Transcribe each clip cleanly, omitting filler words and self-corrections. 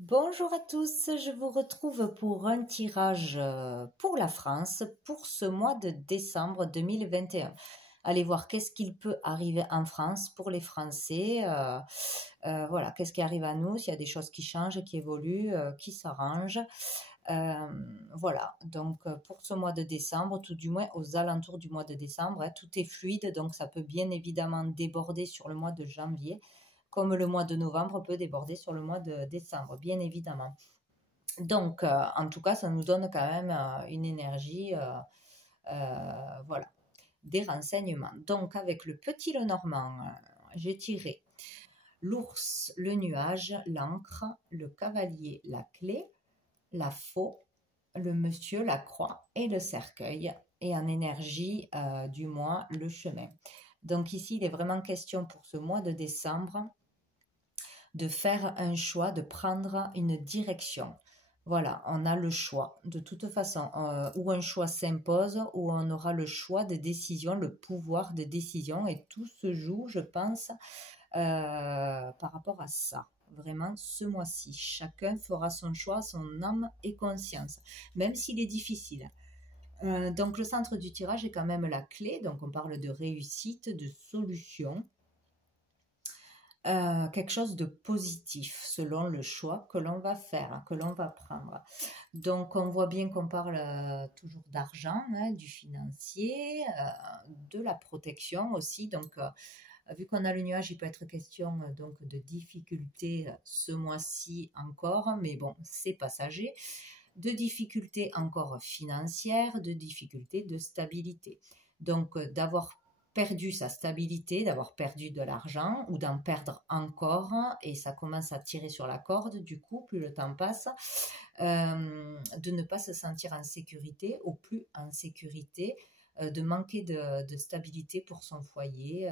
Bonjour à tous, je vous retrouve pour un tirage pour la France pour ce mois de décembre 2021. Allez voir qu'est-ce qu'il peut arriver en France pour les Français. Voilà, qu'est-ce qui arrive à nous, s'il y a des choses qui changent, qui évoluent, qui s'arrangent. Euh, voilà, donc pour ce mois de décembre, tout du moins aux alentours du mois de décembre, hein, tout est fluide, donc ça peut bien évidemment déborder sur le mois de janvier, comme le mois de novembre peut déborder sur le mois de décembre, bien évidemment. Donc, en tout cas, ça nous donne quand même une énergie, voilà, des renseignements. Donc, avec le petit Lenormand, j'ai tiré l'ours, le nuage, l'encre, le cavalier, la clé, la faux, le monsieur, la croix et le cercueil. Et en énergie du mois, le chemin. Donc ici, il est vraiment question pour ce mois de décembre de faire un choix, de prendre une direction. Voilà, on a le choix. De toute façon, où un choix s'impose, où on aura le choix de décision, le pouvoir de décision, et tout se joue, je pense, par rapport à ça. Vraiment, ce mois-ci, chacun fera son choix, son âme et conscience, même s'il est difficile. Donc, le centre du tirage est quand même la clé. Donc, on parle de réussite, de solution, quelque chose de positif selon le choix que l'on va faire, que l'on va prendre. Donc on voit bien qu'on parle toujours d'argent, hein, du financier, de la protection aussi. Donc vu qu'on a le nuage, il peut être question donc de difficultés ce mois-ci encore, mais bon, c'est passager. De difficultés encore financières, de difficultés de stabilité. Donc d'avoir perdu sa stabilité, d'avoir perdu de l'argent ou d'en perdre encore, et ça commence à tirer sur la corde du coup, plus le temps passe, de ne pas se sentir en sécurité ou plus en sécurité, de manquer de stabilité pour son foyer,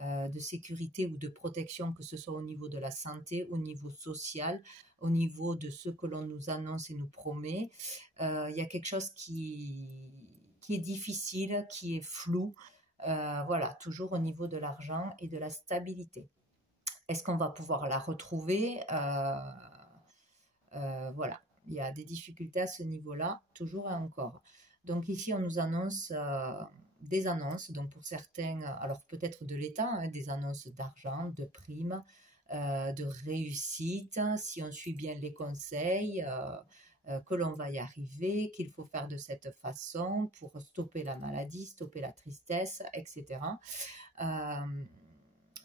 de sécurité ou de protection, que ce soit au niveau de la santé, au niveau social, au niveau de ce que l'on nous annonce et nous promet. Il y a quelque chose qui est difficile, qui est flou. Voilà, toujours au niveau de l'argent et de la stabilité. Est-ce qu'on va pouvoir la retrouver? Voilà, il y a des difficultés à ce niveau-là, toujours et encore. Donc ici, on nous annonce des annonces, donc pour certains, alors peut-être de l'État, hein, des annonces d'argent, de primes, de réussite, si on suit bien les conseils, que l'on va y arriver, qu'il faut faire de cette façon pour stopper la maladie, stopper la tristesse, etc.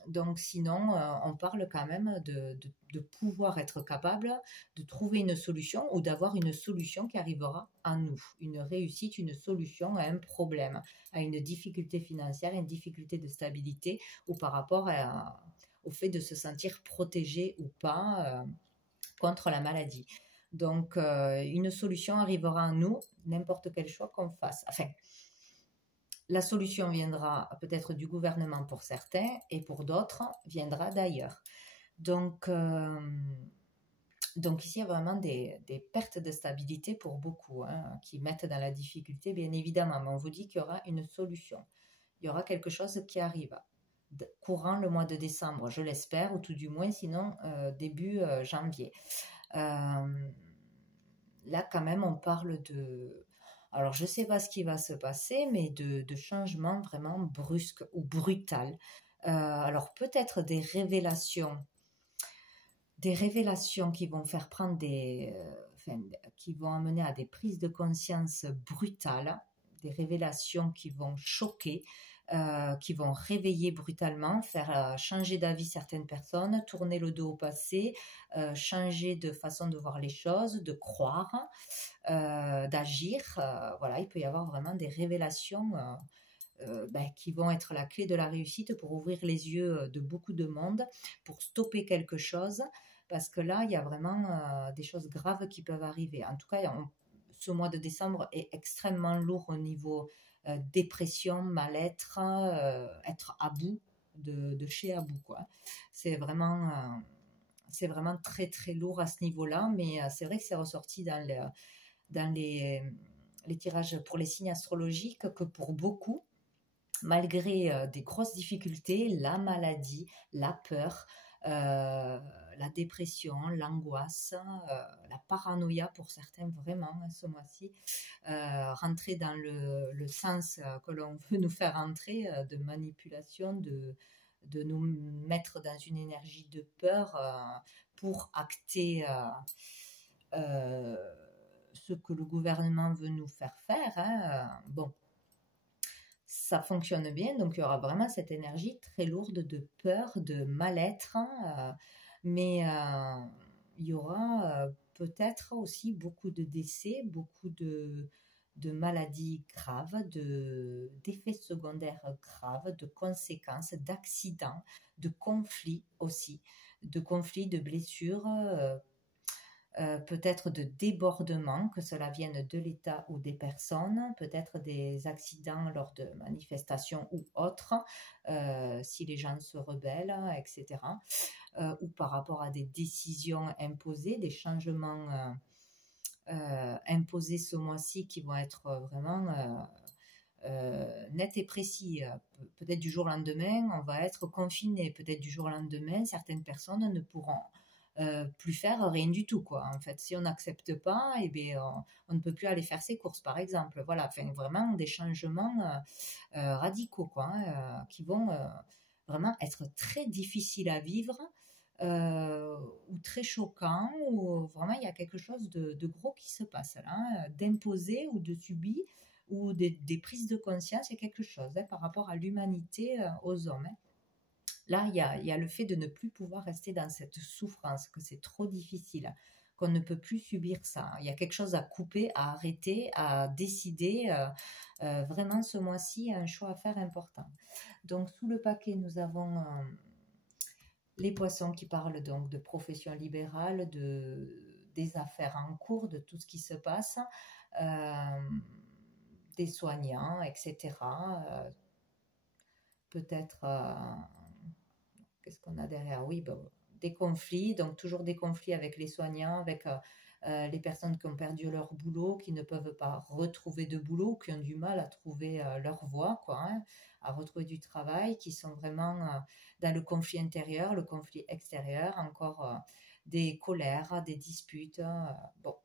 Donc sinon, on parle quand même de pouvoir être capable de trouver une solution ou d'avoir une solution qui arrivera à nous, une réussite, une solution à un problème, à une difficulté financière, une difficulté de stabilité ou par rapport au fait de se sentir protégé ou pas contre la maladie. Donc une solution arrivera à nous, n'importe quel choix qu'on fasse. Enfin, la solution viendra peut-être du gouvernement pour certains et pour d'autres viendra d'ailleurs. Donc, donc ici, il y a vraiment des pertes de stabilité pour beaucoup, hein, qui mettent dans la difficulté, bien évidemment. Mais on vous dit qu'il y aura une solution. Il y aura quelque chose qui arrive. Courant le mois de décembre, je l'espère, ou tout du moins, sinon début janvier. Là, quand même, on parle de... Alors, je ne sais pas ce qui va se passer, mais de changements vraiment brusques ou brutales. Alors, peut-être des révélations qui vont faire prendre enfin, qui vont amener à des prises de conscience brutales, des révélations qui vont choquer, qui vont réveiller brutalement, faire changer d'avis certaines personnes, tourner le dos au passé, changer de façon de voir les choses, de croire, d'agir. Voilà, il peut y avoir vraiment des révélations qui vont être la clé de la réussite pour ouvrir les yeux de beaucoup de monde, pour stopper quelque chose, parce que là, il y a vraiment des choses graves qui peuvent arriver. En tout cas, ce mois de décembre est extrêmement lourd au niveau dépression, mal-être, être à bout, de chez à bout, quoi. C'est vraiment... c'est vraiment très très lourd à ce niveau-là, mais c'est vrai que c'est ressorti dans les tirages pour les signes astrologiques que pour beaucoup, malgré des grosses difficultés, la maladie, la peur, la dépression, l'angoisse, la paranoïa pour certains vraiment ce mois-ci, rentrer dans le sens que l'on veut nous faire entrer, de manipulation, de nous mettre dans une énergie de peur pour acter euh, ce que le gouvernement veut nous faire faire. Hein. Bon, ça fonctionne bien, donc il y aura vraiment cette énergie très lourde de peur, de mal-être, hein, mais il y aura peut-être aussi beaucoup de décès, beaucoup de maladies graves, d'effets secondaires graves, de conséquences, d'accidents, de conflits aussi, de conflits, de blessures, peut-être de débordements, que cela vienne de l'État ou des personnes, peut-être des accidents lors de manifestations ou autres, si les gens se rebellent, etc. Ou par rapport à des décisions imposées, des changements imposés ce mois-ci qui vont être vraiment nets et précis. Peut-être du jour au lendemain, on va être confiné. Peut-être du jour au lendemain, certaines personnes ne pourront plus faire rien du tout, quoi. En fait, si on n'accepte pas, eh bien, on ne peut plus aller faire ses courses, par exemple. Voilà, enfin, vraiment des changements radicaux, quoi, hein, qui vont vraiment être très difficiles à vivre, ou très choquants, ou vraiment il y a quelque chose de gros qui se passe là, hein, d'imposé ou de subi, ou des prises de conscience, il y a quelque chose hein, par rapport à l'humanité, aux hommes. Hein. Là, il y a le fait de ne plus pouvoir rester dans cette souffrance, que c'est trop difficile, qu'on ne peut plus subir ça. Il y a quelque chose à couper, à arrêter, à décider. Vraiment, ce mois-ci, il y a un choix à faire important. Donc, sous le paquet, nous avons les poissons qui parlent donc de profession libérale, des affaires en cours, de tout ce qui se passe, des soignants, etc. Peut-être... qu'est-ce qu'on a derrière? Oui, bon, des conflits, donc toujours des conflits avec les soignants, avec les personnes qui ont perdu leur boulot, qui ne peuvent pas retrouver de boulot, qui ont du mal à trouver leur voie, quoi, hein, à retrouver du travail, qui sont vraiment dans le conflit intérieur, le conflit extérieur, encore des colères, des disputes. Bon,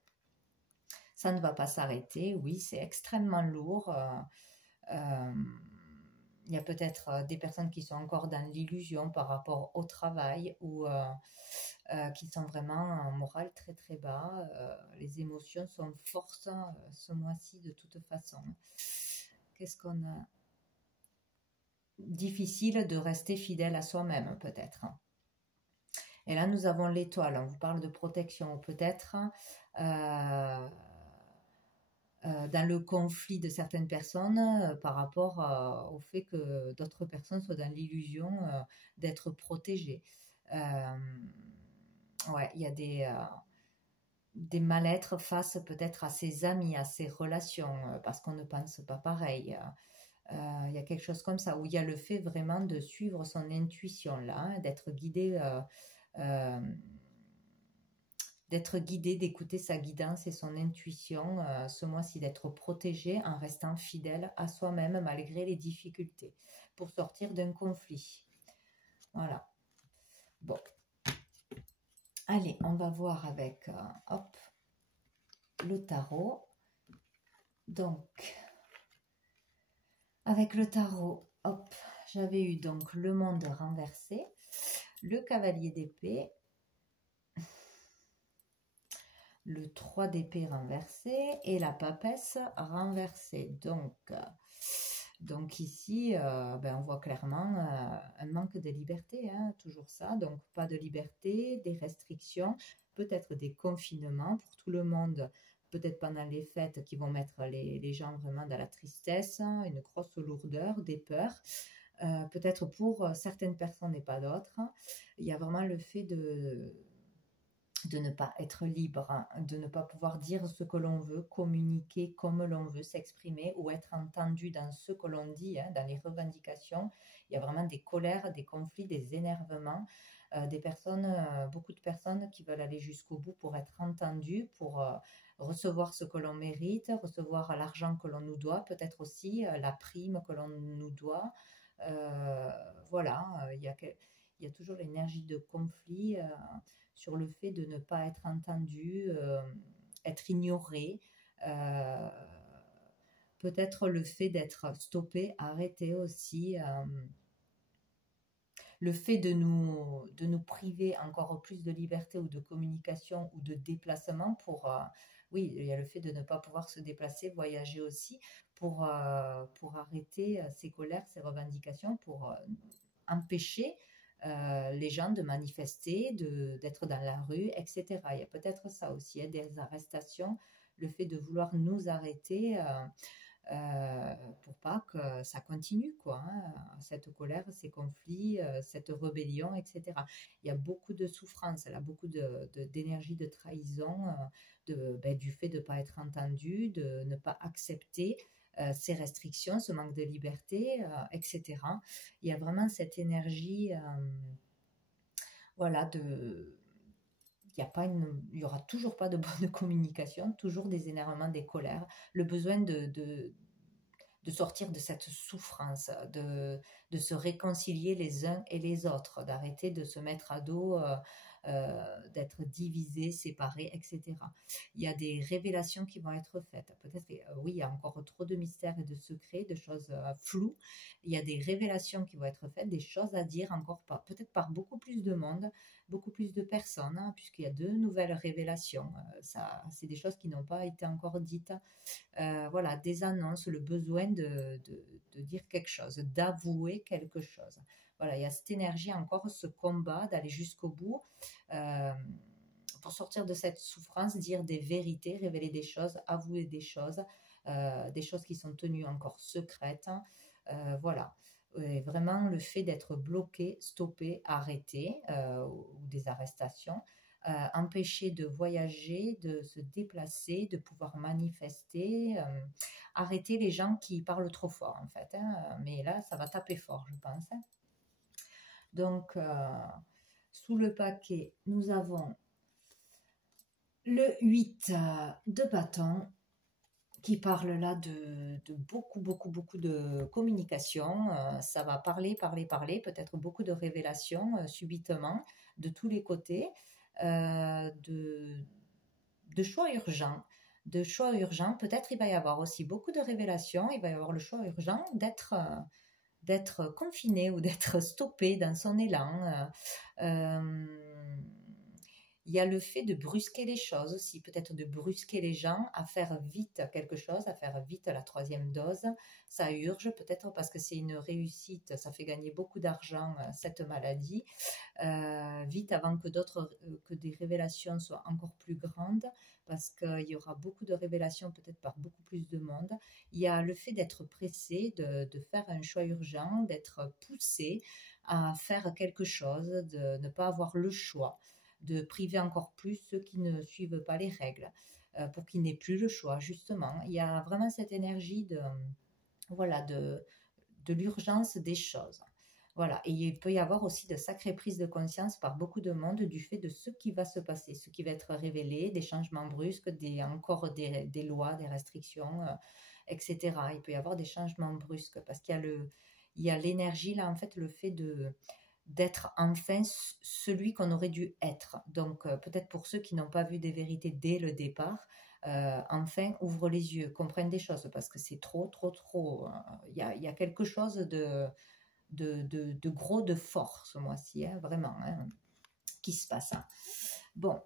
ça ne va pas s'arrêter, oui, c'est extrêmement lourd. Il y a peut-être des personnes qui sont encore dans l'illusion par rapport au travail ou qui sont vraiment en morale très très bas. Les émotions sont fortes ce mois-ci de toute façon. Qu'est-ce qu'on a? Difficile de rester fidèle à soi-même peut-être. Et là nous avons l'étoile, on vous parle de protection peut-être. Dans le conflit de certaines personnes par rapport au fait que d'autres personnes soient dans l'illusion d'être protégées. Ouais, il y a des mal-être face peut-être à ses amis, à ses relations, parce qu'on ne pense pas pareil. Il y a quelque chose comme ça, où il y a le fait vraiment de suivre son intuition, là, hein, d'être guidé... d'écouter sa guidance et son intuition ce mois-ci, d'être protégé en restant fidèle à soi-même malgré les difficultés pour sortir d'un conflit. Voilà. Bon. Allez, on va voir avec hop, le tarot. Donc, avec le tarot, hop, j'avais eu donc le monde renversé, le cavalier d'épée, le 3 d'épée renversé et la papesse renversée. Donc ici, on voit clairement un manque de liberté, hein, toujours ça. Donc pas de liberté, des restrictions, peut-être des confinements pour tout le monde, peut-être pendant les fêtes qui vont mettre les gens vraiment dans la tristesse, une grosse lourdeur, des peurs. Peut-être pour certaines personnes et pas d'autres. Il y a vraiment le fait de ne pas être libre, hein, de ne pas pouvoir dire ce que l'on veut, communiquer comme l'on veut, s'exprimer ou être entendu dans ce que l'on dit, hein, dans les revendications. Il y a vraiment des colères, des conflits, des énervements, des personnes, beaucoup de personnes qui veulent aller jusqu'au bout pour être entendues, pour recevoir ce que l'on mérite, recevoir l'argent que l'on nous doit, peut-être aussi la prime que l'on nous doit. Voilà, il y a toujours l'énergie de conflit sur le fait de ne pas être entendu, être ignoré. euh, Peut-être le fait d'être stoppé, arrêté aussi. Le fait de nous priver encore plus de liberté ou de communication ou de déplacement pour... oui, il y a le fait de ne pas pouvoir se déplacer, voyager aussi, pour arrêter ces colères, ces revendications, pour empêcher les gens de manifester, d'être dans la rue, etc. Il y a peut-être ça aussi, hein, des arrestations, le fait de vouloir nous arrêter pour pas que ça continue, quoi, hein, cette colère, ces conflits, cette rébellion, etc. Il y a beaucoup de souffrance, là, beaucoup d'énergie de trahison, du fait de ne pas être entendu, de ne pas accepter ces restrictions, ce manque de liberté, etc. Il y a vraiment cette énergie, voilà, il y aura toujours pas de bonne communication, toujours des énervements, des colères, le besoin de sortir de cette souffrance, se réconcilier les uns et les autres, d'arrêter de se mettre à dos, d'être divisés, séparés, etc. Il y a des révélations qui vont être faites. Peut-être, oui, il y a encore trop de mystères et de secrets, de choses floues. Il y a des révélations qui vont être faites, des choses à dire encore pas, peut-être par beaucoup plus de monde, beaucoup plus de personnes, hein, puisqu'il y a de nouvelles révélations. Ça, c'est des choses qui n'ont pas été encore dites. Voilà, des annonces, le besoin de dire quelque chose, d'avouer quelque chose. Voilà, il y a cette énergie encore, ce combat d'aller jusqu'au bout euh, pour sortir de cette souffrance, dire des vérités, révéler des choses, avouer des choses qui sont tenues encore secrètes. Voilà. Et vraiment, le fait d'être bloqué, stoppé, arrêté, ou des arrestations, empêcher de voyager, de se déplacer, de pouvoir manifester, arrêter les gens qui parlent trop fort en fait, hein. Mais là, ça va taper fort, je pense, hein. Donc, sous le paquet, nous avons le 8 de bâton qui parle là de beaucoup, beaucoup, beaucoup de communication. Ça va parler, peut-être beaucoup de révélations subitement de tous les côtés, euh, de, de choix urgents. De choix urgents, peut-être il va y avoir aussi beaucoup de révélations, il va y avoir le choix urgent d'être confiné ou d'être stoppé dans son élan. Il y a le fait de brusquer les choses aussi, peut-être de brusquer les gens à faire vite quelque chose, à faire vite la troisième dose. Ça urge peut-être parce que c'est une réussite, ça fait gagner beaucoup d'argent cette maladie. Vite avant que des révélations soient encore plus grandes, parce qu'il y aura beaucoup de révélations peut-être par beaucoup plus de monde. Il y a le fait d'être pressé, de faire un choix urgent, d'être poussé à faire quelque chose, de ne pas avoir le choix, de priver encore plus ceux qui ne suivent pas les règles, pour qu'ils n'aient plus le choix, justement. Il y a vraiment cette énergie voilà, de l'urgence des choses. Voilà, et il peut y avoir aussi de sacrées prises de conscience par beaucoup de monde du fait de ce qui va se passer, ce qui va être révélé, des changements brusques, encore des lois, des restrictions, etc. Il peut y avoir des changements brusques parce il y a l'énergie là, en fait, le fait d'être enfin celui qu'on aurait dû être. Donc peut-être pour ceux qui n'ont pas vu des vérités dès le départ, enfin ouvre les yeux, comprennent des choses parce que c'est trop, trop, trop. Il y a quelque chose de gros, de fort ce mois-ci, hein, vraiment, hein, qui se passe, hein. Bon,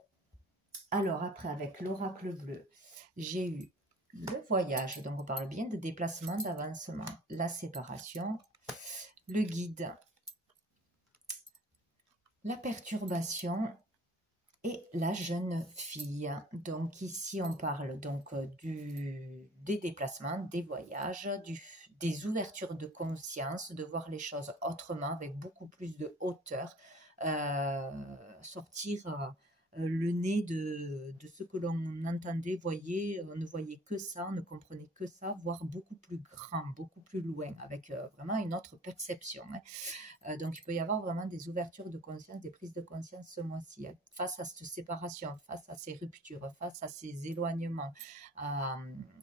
alors après avec l'oracle bleu, j'ai eu le voyage, donc on parle bien de déplacement, d'avancement, la séparation, le guide, la perturbation et la jeune fille. Donc ici on parle donc des déplacements, des voyages, des ouvertures de conscience, de voir les choses autrement avec beaucoup plus de hauteur, sortir le nez de ce que l'on entendait, voyait, on ne voyait que ça, on ne comprenait que ça, voir beaucoup plus grand, beaucoup plus loin, avec vraiment une autre perception, hein. Donc il peut y avoir vraiment des ouvertures de conscience, des prises de conscience ce mois-ci, hein, face à cette séparation, face à ces ruptures, face à ces éloignements, à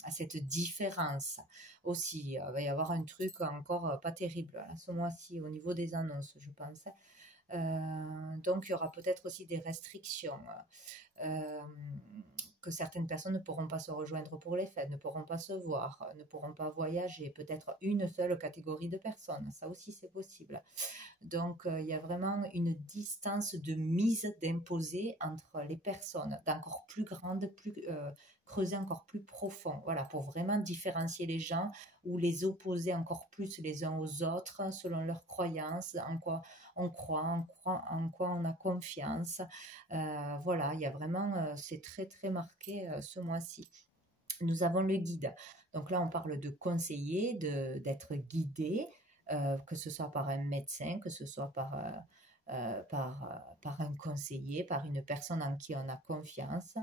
cette différence aussi. Il va y avoir un truc encore pas terrible là, ce mois-ci au niveau des annonces, je pense. Donc, il y aura peut-être aussi des restrictions. Euh, que certaines personnes ne pourront pas se rejoindre pour les fêtes, ne pourront pas se voir, ne pourront pas voyager, peut-être une seule catégorie de personnes, ça aussi c'est possible. Donc il y a vraiment une distance de mise d'imposer entre les personnes, d'encore plus grande, creuser encore plus profond, voilà, pour vraiment différencier les gens ou les opposer encore plus les uns aux autres selon leurs croyances, en quoi on croit, en quoi on a confiance. Voilà, il y a vraiment, c'est très très marqué ce mois-ci. Nous avons le guide. Donc là, on parle de conseiller, d'être guidé, que ce soit par un médecin, que ce soit par un conseiller, par une personne en qui on a confiance.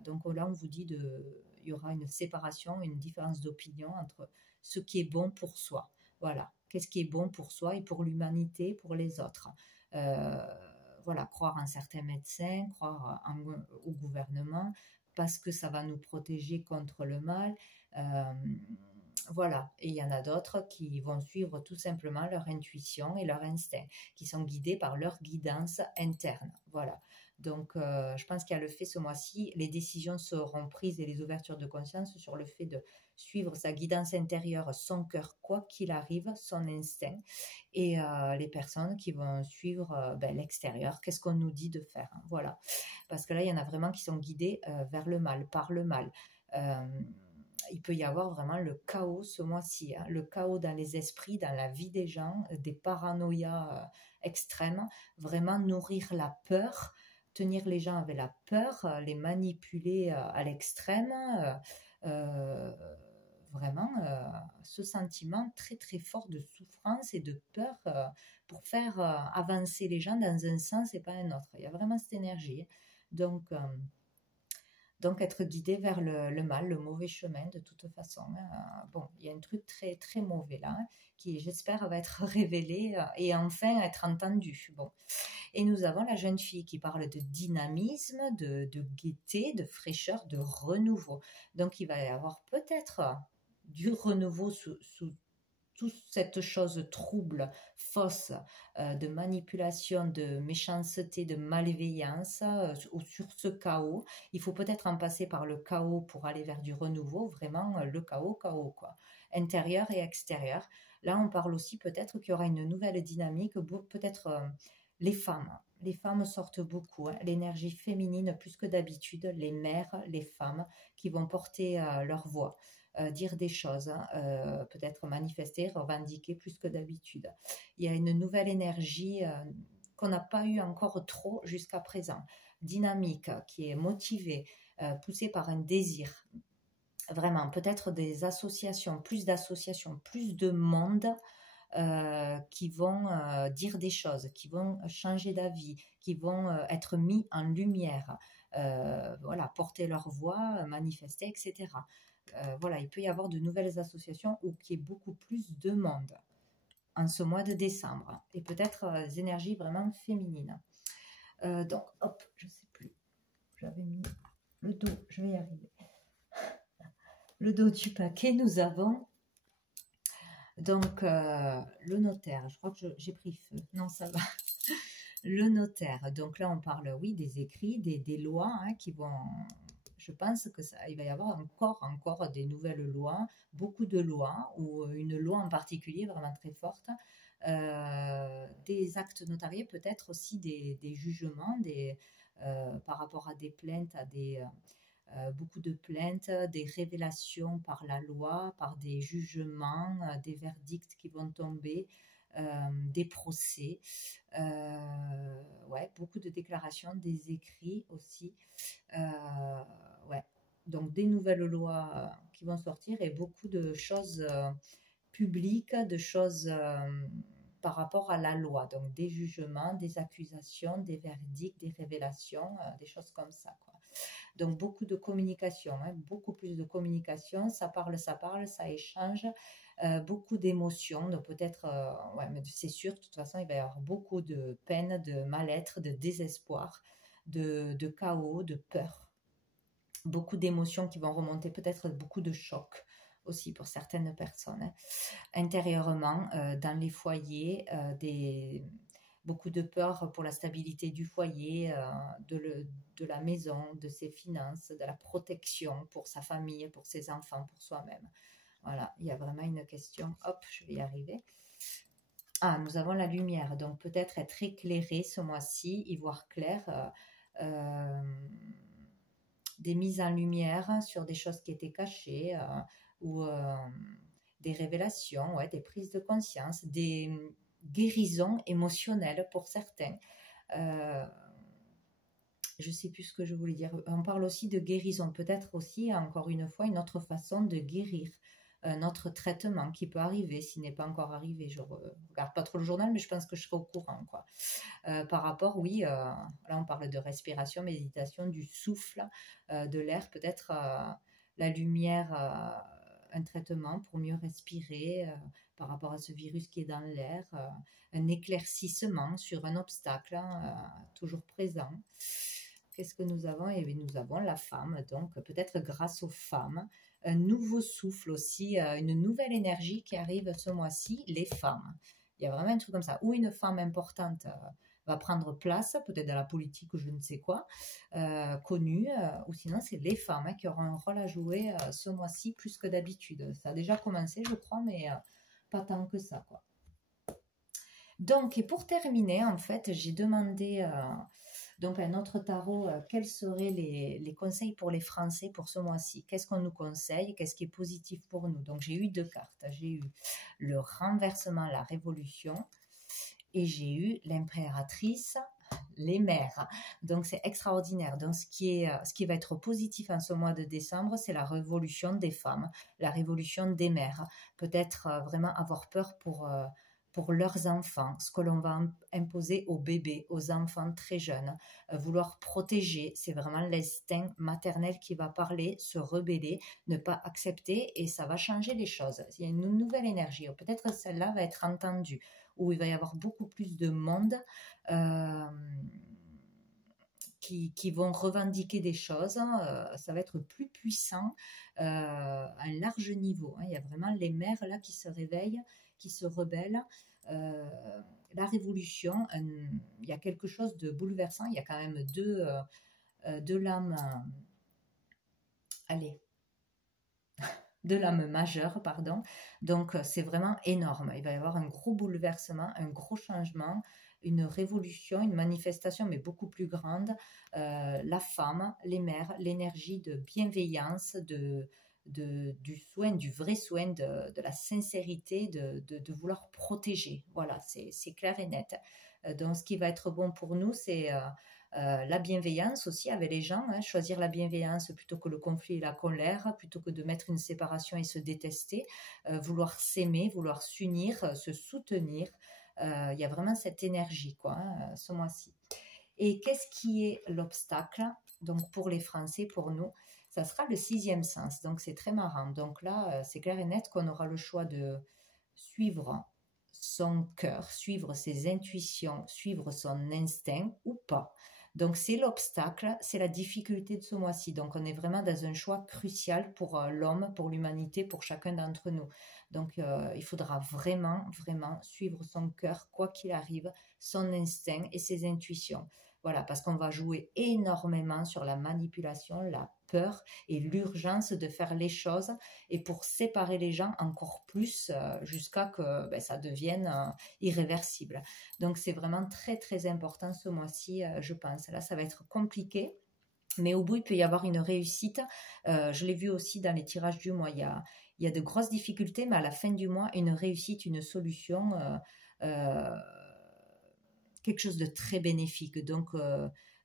Donc là, on vous dit il y aura une séparation, une différence d'opinion entre ce qui est bon pour soi. Voilà, qu'est-ce qui est bon pour soi et pour l'humanité, pour les autres. Euh, voilà, croire en certains médecins, croire au gouvernement, parce que ça va nous protéger contre le mal. Euh, voilà, et il y en a d'autres qui vont suivre tout simplement leur intuition et leur instinct, qui sont guidés par leur guidance interne. Voilà. Donc, je pense qu'il y a le fait ce mois-ci, les décisions seront prises et les ouvertures de conscience sur le fait de suivre sa guidance intérieure, son cœur, quoi qu'il arrive, son instinct, et les personnes qui vont suivre l'extérieur, qu'est-ce qu'on nous dit de faire. Hein, voilà. Parce que là, il y en a vraiment qui sont guidés vers le mal, par le mal. Il peut y avoir vraiment le chaos ce mois-ci, hein, le chaos dans les esprits, dans la vie des gens, des paranoïas extrêmes, vraiment nourrir la peur, tenir les gens avec la peur, les manipuler à l'extrême, vraiment ce sentiment très très fort de souffrance et de peur pour faire avancer les gens dans un sens et pas un autre. Il y a vraiment cette énergie. Donc, donc être guidé vers le mal, le mauvais chemin de toute façon. Bon, il y a un truc très très mauvais là, qui j'espère va être révélé et enfin être entendu. Bon. Et nous avons la jeune fille qui parle de dynamisme, de gaieté, de fraîcheur, de renouveau. Donc il va y avoir peut-être du renouveau sous toute cette chose trouble, fausse, de manipulation, de méchanceté, de malveillance, ou sur ce chaos. Il faut peut-être en passer par le chaos pour aller vers du renouveau, vraiment le chaos, quoi. Intérieur et extérieur. Là, on parle aussi peut-être qu'il y aura une nouvelle dynamique, peut-être les femmes. Les femmes sortent beaucoup, hein, l'énergie féminine plus que d'habitude, les mères, les femmes qui vont porter leur voix. Dire des choses, hein, peut-être manifester, revendiquer plus que d'habitude. Il y a une nouvelle énergie qu'on n'a pas eu encore trop jusqu'à présent, dynamique, qui est motivée, poussée par un désir. Vraiment, peut-être des associations, plus de monde qui vont dire des choses, qui vont changer d'avis, qui vont être mis en lumière, voilà, porter leur voix, manifester, etc. Voilà, il peut y avoir de nouvelles associations ou qu'il y ait beaucoup plus de monde en ce mois de décembre et peut-être des énergies vraiment féminines. Donc, hop, je ne sais plus, j'avais mis le dos, je vais y arriver. Le dos du paquet, nous avons donc le notaire. Je crois que j'ai pris feu. Non, ça va. Le notaire. Donc là, on parle, oui, des écrits, des lois hein, qui vont. Je pense que il va y avoir encore des nouvelles lois, beaucoup de lois, ou une loi en particulier vraiment très forte, des actes notariés, peut-être aussi des jugements, par rapport à des plaintes, beaucoup de plaintes, des révélations par la loi, par des jugements, des verdicts qui vont tomber, des procès, ouais, beaucoup de déclarations, des écrits aussi. Ouais. Donc des nouvelles lois qui vont sortir et beaucoup de choses publiques, de choses par rapport à la loi. Donc des jugements, des accusations, des verdicts, des révélations, des choses comme ça, quoi. Donc beaucoup de communication, hein, beaucoup plus de communication, ça parle, ça échange, beaucoup d'émotions, donc peut-être, ouais, mais c'est sûr, de toute façon, il va y avoir beaucoup de peine, de mal-être, de désespoir, de chaos, de peur. Beaucoup d'émotions qui vont remonter, peut-être beaucoup de chocs aussi pour certaines personnes. Hein. Intérieurement, dans les foyers, beaucoup de peur pour la stabilité du foyer, de la maison, de ses finances, de la protection pour sa famille, pour ses enfants, pour soi-même. Voilà, il y a vraiment une question. Hop, je vais y arriver. Ah, nous avons la lumière, donc peut-être être éclairé ce mois-ci, y voir clair, des mises en lumière sur des choses qui étaient cachées, ou des révélations, ouais, des prises de conscience, des guérisons émotionnelles pour certains. Euh, je ne sais plus ce que je voulais dire. On parle aussi de guérison, peut-être aussi, encore une fois, une autre façon de guérir, un autre traitement qui peut arriver, s'il n'est pas encore arrivé. Je ne regarde pas trop le journal, mais je pense que je serai au courant, quoi. Par rapport, oui, là on parle de respiration, méditation, du souffle, de l'air, peut-être la lumière, un traitement pour mieux respirer par rapport à ce virus qui est dans l'air, un éclaircissement sur un obstacle, toujours présent. Qu'est-ce que nous avons? Eh bien, nous avons la femme, donc peut-être grâce aux femmes, un nouveau souffle aussi, une nouvelle énergie qui arrive ce mois-ci, les femmes. Il y a vraiment un truc comme ça, où une femme importante va prendre place, peut-être dans la politique ou je ne sais quoi, connue, ou sinon c'est les femmes qui auront un rôle à jouer ce mois-ci plus que d'habitude. Ça a déjà commencé, je crois, mais pas tant que ça, quoi. Donc, et pour terminer, en fait, j'ai demandé donc à notre tarot quels seraient les conseils pour les Français pour ce mois-ci. Qu'est-ce qu'on nous conseille? Qu'est-ce qui est positif pour nous? Donc, j'ai eu 2 cartes. J'ai eu le renversement, la révolution, et j'ai eu l'impératrice, les mères. Donc, c'est extraordinaire. Donc, ce qui va être positif en ce mois de décembre, c'est la révolution des femmes, la révolution des mères. Peut-être vraiment avoir peur pour leurs enfants, ce que l'on va imposer aux bébés, aux enfants très jeunes, vouloir protéger, c'est vraiment l'instinct maternel qui va parler, se rebeller, ne pas accepter, et ça va changer les choses. Il y a une nouvelle énergie, peut-être celle-là va être entendue, où il va y avoir beaucoup plus de monde qui vont revendiquer des choses, ça va être plus puissant à un large niveau. Il y a vraiment les mères là qui se réveillent, qui se rebellent. La révolution, il y a quelque chose de bouleversant. Il y a quand même deux lames, deux lames majeures, pardon. Donc c'est vraiment énorme. Il va y avoir un gros bouleversement, un gros changement, une révolution, une manifestation, mais beaucoup plus grande. La femme, les mères, l'énergie de bienveillance, du soin, du vrai soin, de la sincérité, de vouloir protéger. Voilà, c'est clair et net. Donc, ce qui va être bon pour nous, c'est la bienveillance aussi avec les gens, choisir la bienveillance plutôt que le conflit et la colère, plutôt que de mettre une séparation et se détester, vouloir s'aimer, vouloir s'unir, se soutenir. Il y a vraiment cette énergie, quoi, ce mois-ci. Et qu'est-ce qui est l'obstacle? Donc, pour les Français, pour nous, ça sera le 6e sens. Donc, c'est très marrant. Donc là, c'est clair et net qu'on aura le choix de suivre son cœur, suivre ses intuitions, suivre son instinct ou pas. Donc, c'est l'obstacle, c'est la difficulté de ce mois-ci. Donc, on est vraiment dans un choix crucial pour l'homme, pour l'humanité, pour chacun d'entre nous. Donc, il faudra vraiment, vraiment suivre son cœur, quoi qu'il arrive, son instinct et ses intuitions. Voilà, parce qu'on va jouer énormément sur la manipulation, la peur et l'urgence de faire les choses, et pour séparer les gens encore plus jusqu'à que ça devienne irréversible. Donc c'est vraiment très très important ce mois-ci, je pense. Là, ça va être compliqué. Mais au bout, il peut y avoir une réussite. Je l'ai vu aussi dans les tirages du mois. Il y a de grosses difficultés, mais à la fin du mois, une réussite, une solution, quelque chose de très bénéfique. Donc,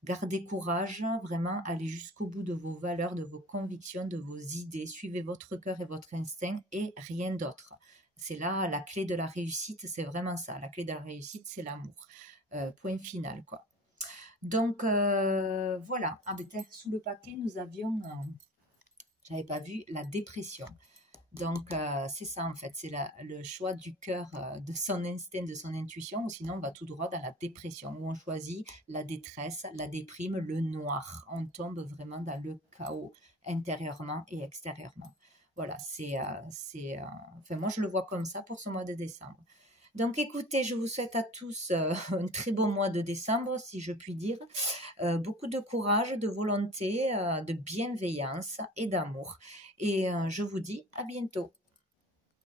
gardez courage, vraiment, allez jusqu'au bout de vos valeurs, de vos convictions, de vos idées. Suivez votre cœur et votre instinct et rien d'autre. C'est là la clé de la réussite, c'est vraiment ça. La clé de la réussite, c'est l'amour. Point final, quoi. Donc, voilà. Ah, sous le paquet, nous avions, j'avais pas vu, la dépression. Donc, c'est ça en fait, c'est le choix du cœur, de son instinct, de son intuition, ou sinon on va tout droit dans la dépression, où on choisit la détresse, la déprime, le noir. On tombe vraiment dans le chaos, intérieurement et extérieurement. Voilà, enfin, moi je le vois comme ça pour ce mois de décembre. Donc écoutez, je vous souhaite à tous un très bon mois de décembre, si je puis dire. Beaucoup de courage, de volonté, de bienveillance et d'amour. Et je vous dis à bientôt.